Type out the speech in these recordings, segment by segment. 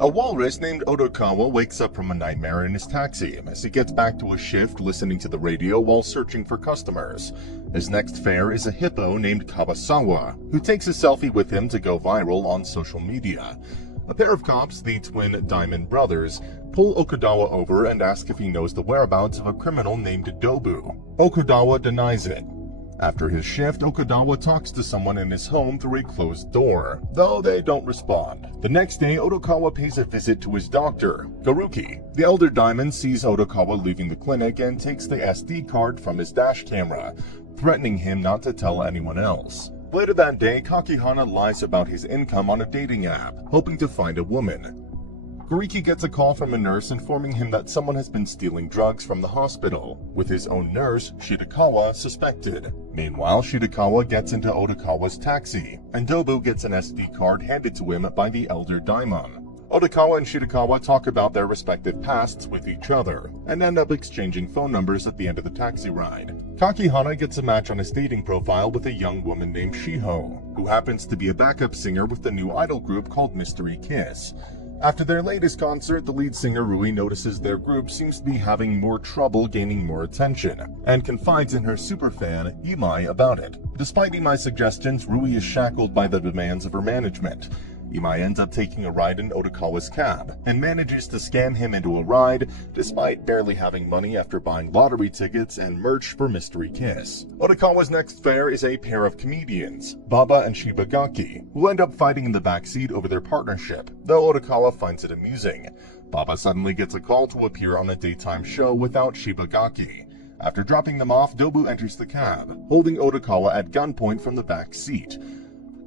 A walrus named Odokawa wakes up from a nightmare in his taxi as he gets back to his shift listening to the radio while searching for customers. His next fare is a hippo named Kabasawa, who takes a selfie with him to go viral on social media. A pair of cops, the twin Diamond brothers, pull Okudawa over and ask if he knows the whereabouts of a criminal named Dobu. Okudawa denies it. After his shift, Okudawa talks to someone in his home through a closed door, though they don't respond. The next day, Odokawa pays a visit to his doctor, Garuki. The elder Diamond sees Odokawa leaving the clinic and takes the SD card from his dash camera, threatening him not to tell anyone else. Later that day, Kakihana lies about his income on a dating app, hoping to find a woman. Gariki gets a call from a nurse informing him that someone has been stealing drugs from the hospital, with his own nurse, Shitakawa, suspected. Meanwhile, Shitakawa gets into Odokawa's taxi, and Dobu gets an SD card handed to him by the elder Daimon. Odokawa and Shitakawa talk about their respective pasts with each other, and end up exchanging phone numbers at the end of the taxi ride. Kakihana gets a match on his dating profile with a young woman named Shiho, who happens to be a backup singer with the new idol group called Mystery Kiss. After their latest concert, the lead singer Rui notices their group seems to be having more trouble gaining more attention, and confides in her superfan, Imai, about it. Despite Imai's suggestions, Rui is shackled by the demands of her management. Imai ends up taking a ride in Odokawa's cab, and manages to scam him into a ride, despite barely having money after buying lottery tickets and merch for Mystery Kiss. Odokawa's next fare is a pair of comedians, Baba and Shibagaki, who end up fighting in the backseat over their partnership, though Odokawa finds it amusing. Baba suddenly gets a call to appear on a daytime show without Shibagaki. After dropping them off, Dobu enters the cab, holding Odokawa at gunpoint from the back seat.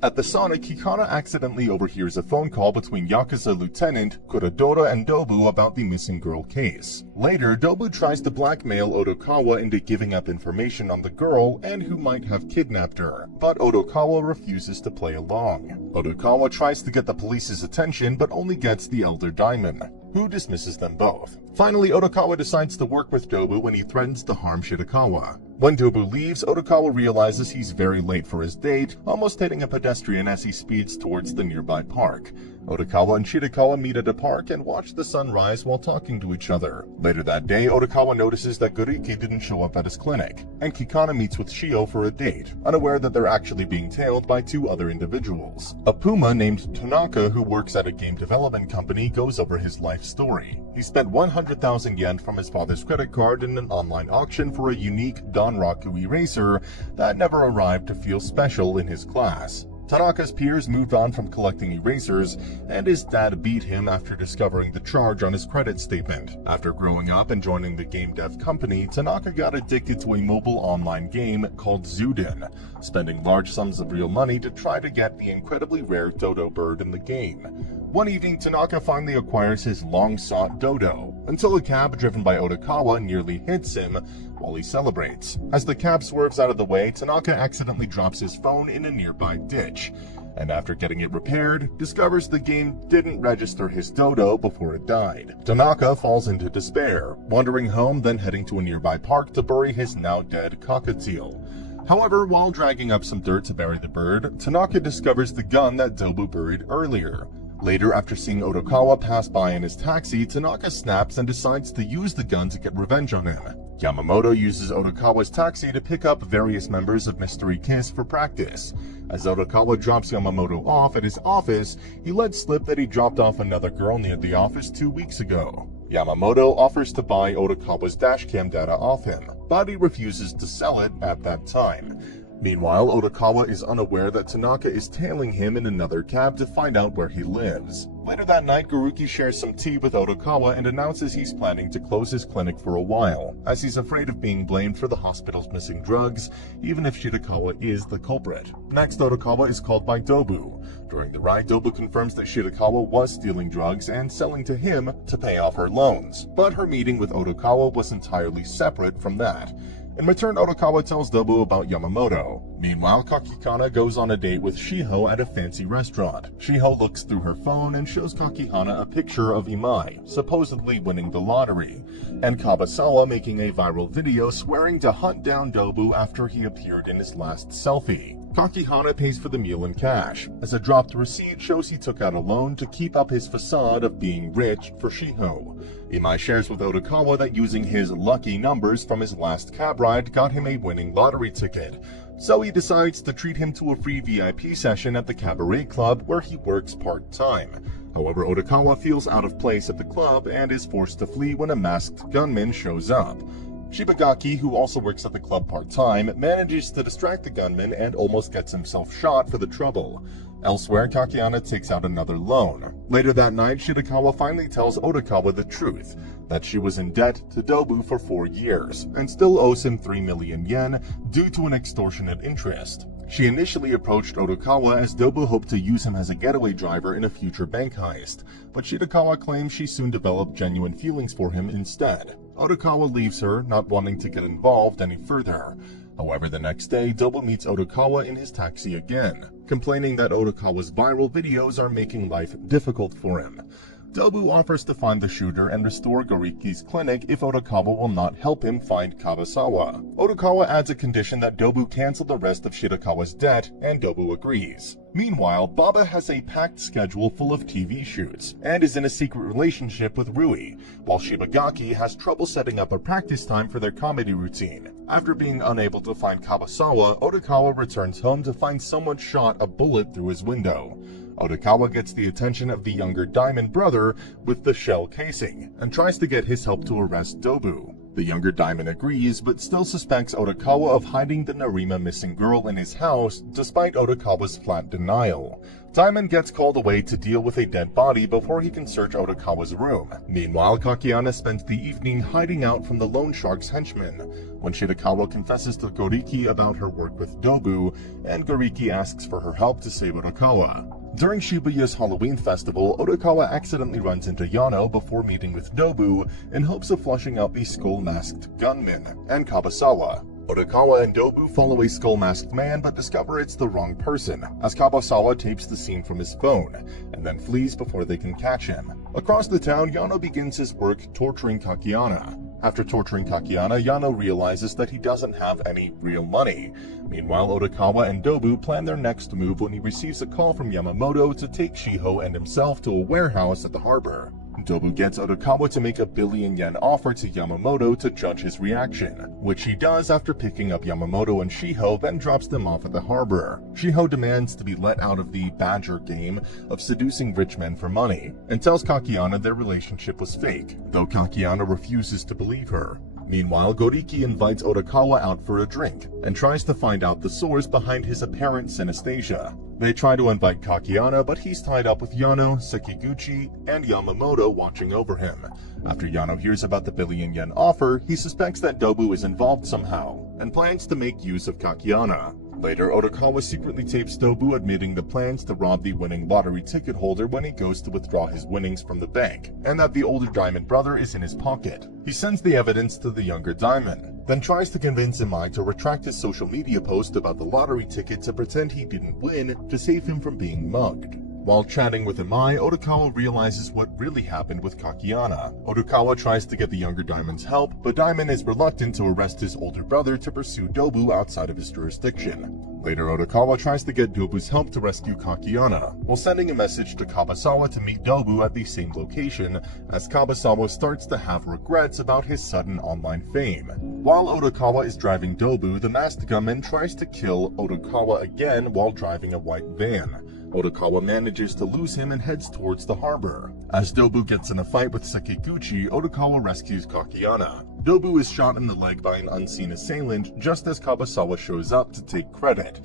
At the Sonic, Hikana accidentally overhears a phone call between Yakuza Lieutenant Kurodora and Dobu about the missing girl case. Later, Dobu tries to blackmail Odokawa into giving up information on the girl and who might have kidnapped her, but Odokawa refuses to play along. Odokawa tries to get the police's attention but only gets the elder Daimon, who dismisses them both. Finally, Odokawa decides to work with Dobu when he threatens to harm Shitakawa. When Dobu leaves, Odokawa realizes he's very late for his date, almost hitting a pedestrian as he speeds towards the nearby park. Odokawa and Shitakawa meet at a park and watch the sun rise while talking to each other. Later that day, Odokawa notices that Gariki didn't show up at his clinic, and Kikana meets with Shio for a date, unaware that they're actually being tailed by two other individuals. A puma named Tanaka who works at a game development company goes over his life story. He spent 100,000 yen from his father's credit card in an online auction for a unique Donraku eraser that never arrived to feel special in his class. Tanaka's peers moved on from collecting erasers, and his dad beat him after discovering the charge on his credit statement. After growing up and joining the game dev company, Tanaka got addicted to a mobile online game called Zuden, spending large sums of real money to try to get the incredibly rare dodo bird in the game. One evening, Tanaka finally acquires his long-sought dodo, until a cab driven by Odokawa nearly hits him while he celebrates. As the cab swerves out of the way, Tanaka accidentally drops his phone in a nearby ditch, and after getting it repaired, discovers the game didn't register his dodo before it died. Tanaka falls into despair, wandering home, then heading to a nearby park to bury his now-dead cockatiel. However, while dragging up some dirt to bury the bird, Tanaka discovers the gun that Dobu buried earlier. Later, after seeing Odokawa pass by in his taxi, Tanaka snaps and decides to use the gun to get revenge on him. Yamamoto uses Odokawa's taxi to pick up various members of Mystery Kiss for practice. As Odokawa drops Yamamoto off at his office, he lets slip that he dropped off another girl near the office 2 weeks ago. Yamamoto offers to buy Odokawa's dashcam data off him, but he refuses to sell it at that time. Meanwhile, Odokawa is unaware that Tanaka is tailing him in another cab to find out where he lives. Later that night, Garuki shares some tea with Odokawa and announces he's planning to close his clinic for a while, as he's afraid of being blamed for the hospital's missing drugs, even if Shitakawa is the culprit. Next, Odokawa is called by Dobu. During the ride, Dobu confirms that Shitakawa was stealing drugs and selling to him to pay off her loans, but her meeting with Odokawa was entirely separate from that. In return, Odokawa tells Dobu about Yamamoto. Meanwhile, Kakihana goes on a date with Shiho at a fancy restaurant. Shiho looks through her phone and shows Kakihana a picture of Imai, supposedly winning the lottery, and Kabasawa making a viral video swearing to hunt down Dobu after he appeared in his last selfie. Kakihana pays for the meal in cash, as a dropped receipt shows he took out a loan to keep up his facade of being rich for Shiho. Imai shares with Odokawa that using his lucky numbers from his last cab ride got him a winning lottery ticket, so he decides to treat him to a free VIP session at the Cabaret Club where he works part-time. However, Odokawa feels out of place at the club and is forced to flee when a masked gunman shows up. Shibagaki, who also works at the club part-time, manages to distract the gunman and almost gets himself shot for the trouble. Elsewhere, Kakihana takes out another loan. Later that night, Shirakawa finally tells Odokawa the truth, that she was in debt to Dobu for 4 years, and still owes him 3 million yen due to an extortionate interest. She initially approached Odokawa as Dobu hoped to use him as a getaway driver in a future bank heist, but Shirakawa claims she soon developed genuine feelings for him instead. Odokawa leaves her, not wanting to get involved any further. However, the next day, Dobu meets Odokawa in his taxi again, complaining that Odokawa's viral videos are making life difficult for him. Dobu offers to find the shooter and restore Goriki's clinic if Odokawa will not help him find Kabasawa. Odokawa adds a condition that Dobu cancel the rest of Shirakawa's debt, and Dobu agrees. Meanwhile, Baba has a packed schedule full of TV shoots, and is in a secret relationship with Rui, while Shibagaki has trouble setting up a practice time for their comedy routine. After being unable to find Kabasawa, Odokawa returns home to find someone shot a bullet through his window. Odokawa gets the attention of the younger Diamond brother with the shell casing, and tries to get his help to arrest Dobu. The younger Diamond agrees, but still suspects Odokawa of hiding the Narima missing girl in his house, despite Odokawa's flat denial. Diamond gets called away to deal with a dead body before he can search Odokawa's room. Meanwhile, Kakihana spends the evening hiding out from the loan shark's henchmen. When Shirakawa confesses to Goriki about her work with Dobu, and Goriki asks for her help to save Odokawa. During Shibuya's Halloween festival, Odokawa accidentally runs into Yano before meeting with Dobu in hopes of flushing out the skull-masked gunman and Kabasawa. Odokawa and Dobu follow a skull-masked man but discover it's the wrong person, as Kabasawa tapes the scene from his phone, and then flees before they can catch him. Across the town, Yano begins his work torturing Kakihana. After torturing Kakihana, Yano realizes that he doesn't have any real money. Meanwhile, Odokawa and Dobu plan their next move when he receives a call from Yamamoto to take Shiho and himself to a warehouse at the harbor. Dobu gets Odokawa to make a 1 billion yen offer to Yamamoto to judge his reaction, which he does after picking up Yamamoto and Shiho, then drops them off at the harbor. Shiho demands to be let out of the badger game of seducing rich men for money, and tells Kakihana their relationship was fake, though Kakihana refuses to believe her. Meanwhile, Goriki invites Odokawa out for a drink, and tries to find out the source behind his apparent synesthesia. They try to invite Kakihana, but he's tied up with Yano, Sekiguchi, and Yamamoto watching over him. After Yano hears about the 1 billion yen offer, he suspects that Dobu is involved somehow, and plans to make use of Kakihana. Later, Odokawa secretly tapes Dobu admitting the plans to rob the winning lottery ticket holder when he goes to withdraw his winnings from the bank, and that the older Diamond brother is in his pocket. He sends the evidence to the younger Diamond, then tries to convince Imai to retract his social media post about the lottery ticket to pretend he didn't win to save him from being mugged. While chatting with Imai, Odokawa realizes what really happened with Kakihana. Odokawa tries to get the younger Diamond's help, but Diamond is reluctant to arrest his older brother to pursue Dobu outside of his jurisdiction. Later, Odokawa tries to get Dobu's help to rescue Kakihana, while sending a message to Kabasawa to meet Dobu at the same location, as Kabasawa starts to have regrets about his sudden online fame. While Odokawa is driving Dobu, the masked gunman tries to kill Odokawa again while driving a white van. Odokawa manages to lose him and heads towards the harbor. As Dobu gets in a fight with Sekiguchi, Odokawa rescues Kakihana. Dobu is shot in the leg by an unseen assailant just as Kabasawa shows up to take credit.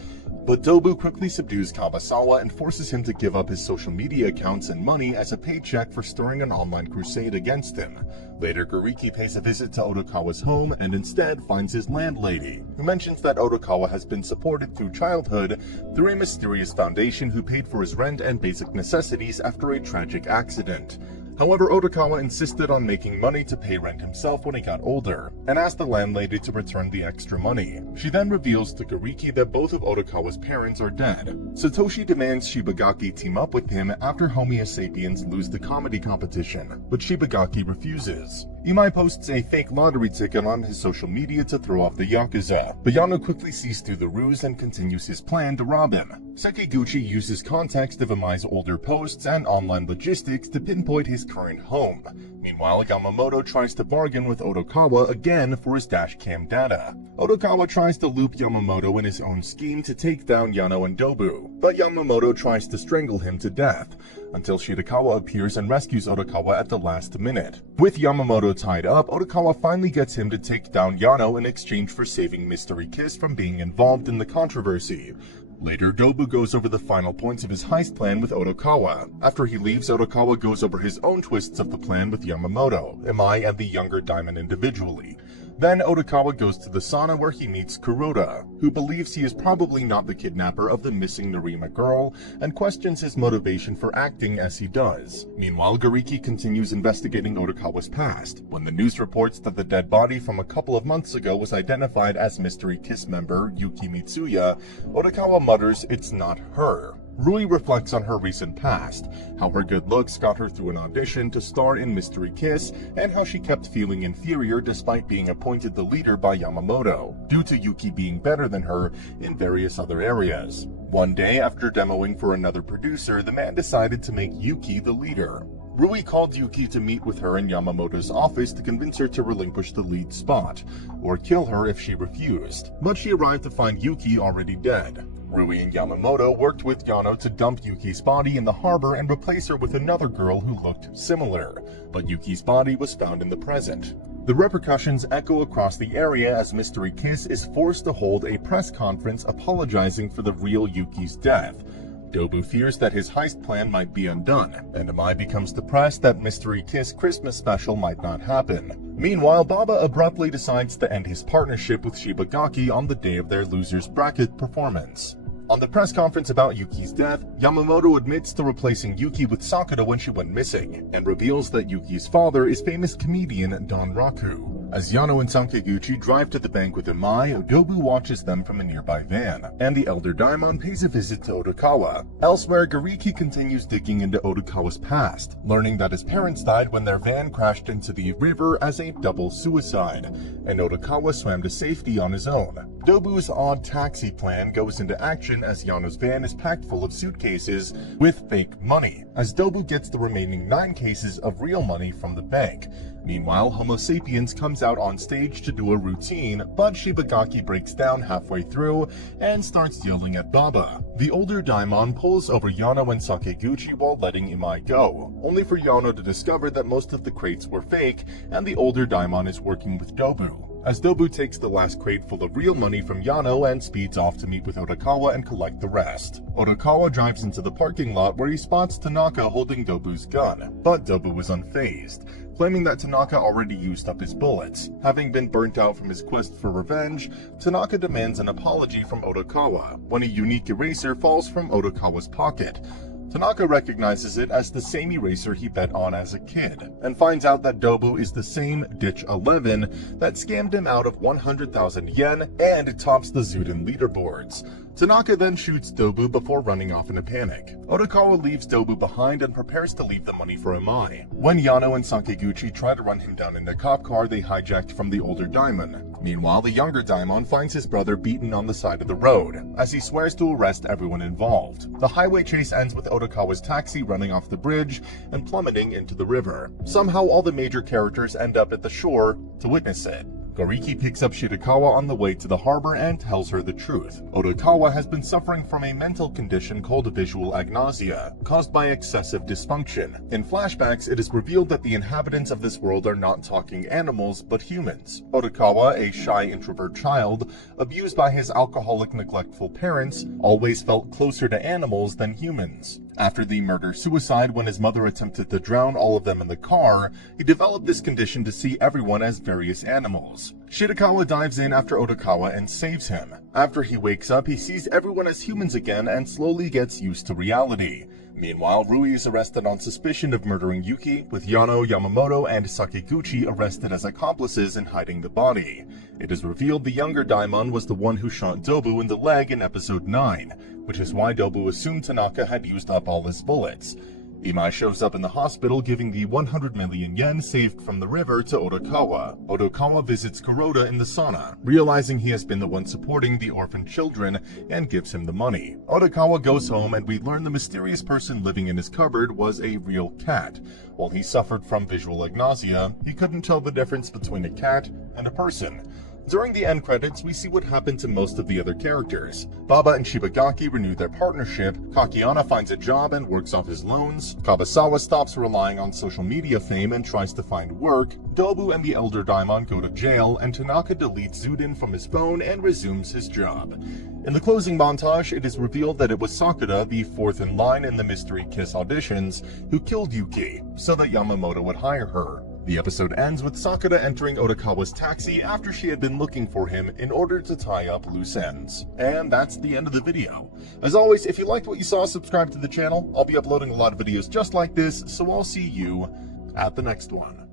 But Dobu quickly subdues Kabasawa and forces him to give up his social media accounts and money as a paycheck for stirring an online crusade against him. Later, Goriki pays a visit to Odokawa's home and instead finds his landlady, who mentions that Odokawa has been supported through childhood through a mysterious foundation who paid for his rent and basic necessities after a tragic accident. However, Odokawa insisted on making money to pay rent himself when he got older, and asked the landlady to return the extra money. She then reveals to Gariki that both of Odokawa's parents are dead. Satoshi demands Shibagaki team up with him after Homo sapiens lose the comedy competition, but Shibagaki refuses. Imai posts a fake lottery ticket on his social media to throw off the Yakuza, but Yano quickly sees through the ruse and continues his plan to rob him. Sekiguchi uses context of Imai's older posts and online logistics to pinpoint his current home. Meanwhile, Yamamoto tries to bargain with Odokawa again for his dashcam data. Odokawa tries to loop Yamamoto in his own scheme to take down Yano and Dobu, but Yamamoto tries to strangle him to death, until Shirakawa appears and rescues Odokawa at the last minute. With Yamamoto tied up, Odokawa finally gets him to take down Yano in exchange for saving Mystery Kiss from being involved in the controversy. Later, Dobu goes over the final points of his heist plan with Odokawa. After he leaves, Odokawa goes over his own twists of the plan with Yamamoto, Imai, and the younger Diamond individually. Then Odokawa goes to the sauna where he meets Kuroda, who believes he is probably not the kidnapper of the missing Narima girl, and questions his motivation for acting as he does. Meanwhile, Gariki continues investigating Odokawa's past. When the news reports that the dead body from a couple of months ago was identified as Mystery Kiss member Yuki Mitsuya, Odokawa mutters it's not her. Rui reflects on her recent past, how her good looks got her through an audition to star in Mystery Kiss, and how she kept feeling inferior despite being appointed the leader by Yamamoto, due to Yuki being better than her in various other areas. One day, after demoing for another producer, the man decided to make Yuki the leader. Rui called Yuki to meet with her in Yamamoto's office to convince her to relinquish the lead spot, or kill her if she refused, but she arrived to find Yuki already dead. Rui and Yamamoto worked with Yano to dump Yuki's body in the harbor and replace her with another girl who looked similar, but Yuki's body was found in the present. The repercussions echo across the area as Mystery Kiss is forced to hold a press conference apologizing for the real Yuki's death. Dobu fears that his heist plan might be undone, and Imai becomes depressed that Mystery Kiss Christmas special might not happen. Meanwhile, Baba abruptly decides to end his partnership with Shibagaki on the day of their losers bracket performance. On the press conference about Yuki's death, Yamamoto admits to replacing Yuki with Sakura when she went missing, and reveals that Yuki's father is famous comedian Don Raku. As Yano and Sakiguchi drive to the bank with Imai, Dobu watches them from a nearby van, and the elder Daimon pays a visit to Odokawa. Elsewhere, Gariki continues digging into Odokawa's past, learning that his parents died when their van crashed into the river as a double suicide, and Odokawa swam to safety on his own. Dobu's odd taxi plan goes into action as Yano's van is packed full of suitcases with fake money, as Dobu gets the remaining 9 cases of real money from the bank. Meanwhile, Homo sapiens comes out on stage to do a routine, but Shibagaki breaks down halfway through and starts yelling at Baba. The older Daimon pulls over Yano and Sakiguchi while letting Imai go, only for Yano to discover that most of the crates were fake and the older Daimon is working with Dobu. As Dobu takes the last crate full of real money from Yano and speeds off to meet with Odokawa and collect the rest. Odokawa drives into the parking lot where he spots Tanaka holding Dobu's gun, but Dobu is unfazed, claiming that Tanaka already used up his bullets. Having been burnt out from his quest for revenge, Tanaka demands an apology from Odokawa when a unique eraser falls from Odokawa's pocket. Tanaka recognizes it as the same eraser he bet on as a kid, and finds out that Dobu is the same Ditch 11 that scammed him out of 100,000 yen and tops the Zuden leaderboards. Tanaka then shoots Dobu before running off in a panic. Odokawa leaves Dobu behind and prepares to leave the money for Imai. When Yano and Sakiguchi try to run him down in the cop car they hijacked from the older Daimon. Meanwhile, the younger Daimon finds his brother beaten on the side of the road, as he swears to arrest everyone involved. The highway chase ends with Odokawa's taxi running off the bridge and plummeting into the river. Somehow all the major characters end up at the shore to witness it. Gariki picks up Shirakawa on the way to the harbor and tells her the truth. Odokawa has been suffering from a mental condition called visual agnosia, caused by excessive dysfunction. In flashbacks, it is revealed that the inhabitants of this world are not talking animals, but humans. Odokawa, a shy introvert child, abused by his alcoholic, neglectful parents, always felt closer to animals than humans. After the murder-suicide when his mother attempted to drown all of them in the car, he developed this condition to see everyone as various animals. Shirakawa dives in after Odokawa and saves him. After he wakes up, he sees everyone as humans again and slowly gets used to reality. Meanwhile, Rui is arrested on suspicion of murdering Yuki, with Yano, Yamamoto, and Sakiguchi arrested as accomplices in hiding the body. It is revealed the younger Daimon was the one who shot Dobu in the leg in episode 9, which is why Dobu assumed Tanaka had used up all his bullets. Imai shows up in the hospital giving the 100 million yen saved from the river to Odokawa. Odokawa visits Kuroda in the sauna, realizing he has been the one supporting the orphan children, and gives him the money. Odokawa goes home and we learn the mysterious person living in his cupboard was a real cat. While he suffered from visual agnosia, he couldn't tell the difference between a cat and a person. During the end credits, we see what happened to most of the other characters. Baba and Shibagaki renew their partnership, Kakiyana finds a job and works off his loans, Kabasawa stops relying on social media fame and tries to find work, Dobu and the elder Daimon go to jail, and Tanaka deletes Zuden from his phone and resumes his job. In the closing montage, it is revealed that it was Sakura, the fourth in line in the Mystery Kiss auditions, who killed Yuki, so that Yamamoto would hire her. The episode ends with Sakura entering Odokawa's taxi after she had been looking for him in order to tie up loose ends. And that's the end of the video. As always, if you liked what you saw, subscribe to the channel. I'll be uploading a lot of videos just like this, so I'll see you at the next one.